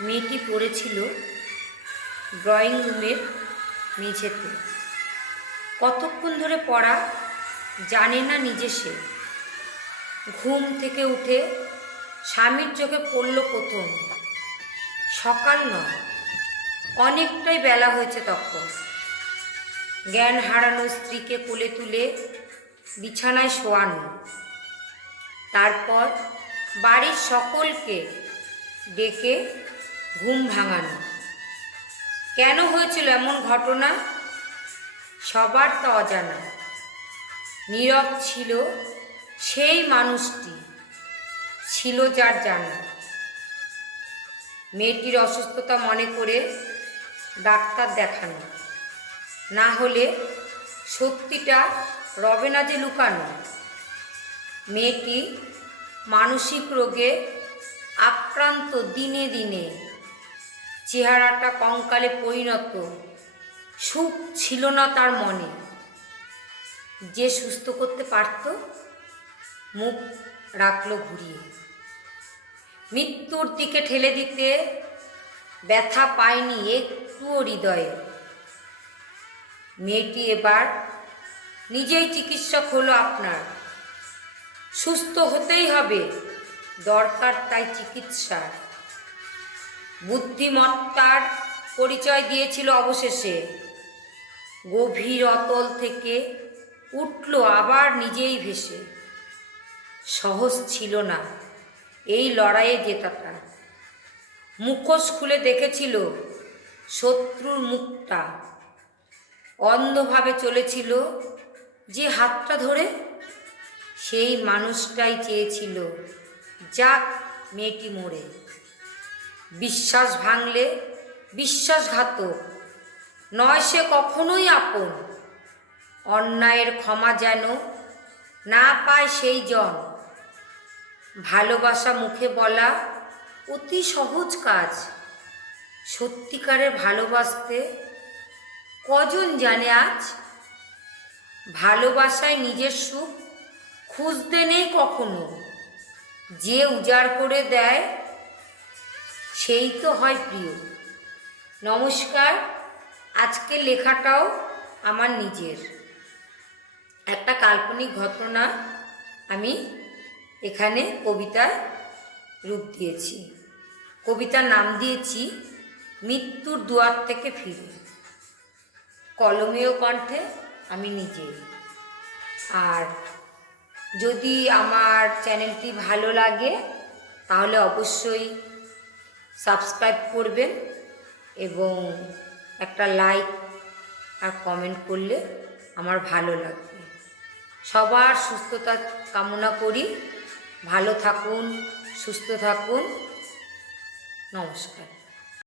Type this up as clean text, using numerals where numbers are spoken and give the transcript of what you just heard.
মেয়েটি পড়েছিল ড্রয়িং রুমের মেঝেতে। কতক্ষণ ধরে পড়া জানে না নিজে সে। ঘুম থেকে উঠে স্বামীর চোখে পড়ল প্রথম। সকাল নয়, অনেকটাই বেলা হয়েছে তখন। জ্ঞান হারানো স্ত্রীকে কোলে তুলে বিছানায় শোয়ানো, তারপর বাড়ির সকলকে ডেকে ঘুম ভাঙানো। কেন হয়েছিল এমন ঘটনা সবার তা অজানা। নীরব ছিল সেই মানুষটি, ছিল যার জানা। মেয়েটির অসুস্থতা মনে করে ডাক্তার দেখানো, না হলে সত্যিটা রবে না যে লুকানো। মেয়েটি মানসিক রোগে আক্রান্ত, দিনে দিনে চেহারাটা কঙ্কালে পরিণত। সুখ ছিল না তার মনে। যে সুস্থ করতে পারত মুখ রাখল ঘুরিয়ে। মৃত্যুর দিকে ঠেলে দিতে ব্যথা পায়নি একটুও হৃদয়ে। মেয়েটি এবার নিজেই চিকিৎসক হলো আপনার। সুস্থ হতেই হবে, দরকার তাই চিকিৎসার। বুদ্ধিমত্তার পরিচয় দিয়েছিল অবশেষে। গভীর অতল থেকে উঠল আবার নিজেই ভেসে। সহজ ছিল না এই লড়াইয়ে জেতাটা। মুখোশ খুলে দেখেছিল শত্রুর মুখটা। অন্ধভাবে চলেছিল যে হাতটা ধরে, সেই মানুষটাই চেয়েছিল যাক মেয়েটি মরে। বিশ্বাস ভাঙলে বিশ্বাসঘাতক নয় সে কখনোই আপন। অন্যায়ের ক্ষমা যেন না পায় সেই জন। ভালোবাসা মুখে বলা অতি সহজ কাজ। সত্যিকারের ভালোবাসতে কজন জানে আজ? ভালোবাসায় নিজের সুখ খুঁজতে নেই কখনো। যে উজাড় করে দেয় সেই তো হয় প্রিয়। নমস্কার, আজকের লেখাটাও আমার নিজের। একটা কাল্পনিক ঘটনা আমি এখানে কবিতায় রূপ দিয়েছি। কবিতার নাম দিয়েছি মৃত্যুর দুয়ার থেকে ফিরে। কলমীয় কণ্ঠে আমি নিজেই। আর যদি আমার চ্যানেলটি ভালো লাগে তাহলে অবশ্যই সাবস্ক্রাইব করবেন এবং একটা লাইক আর কমেন্ট করলে আমার ভালো লাগবে। সবার সুস্থতা কামনা করি। ভালো থাকুন, সুস্থ থাকুন। নমস্কার।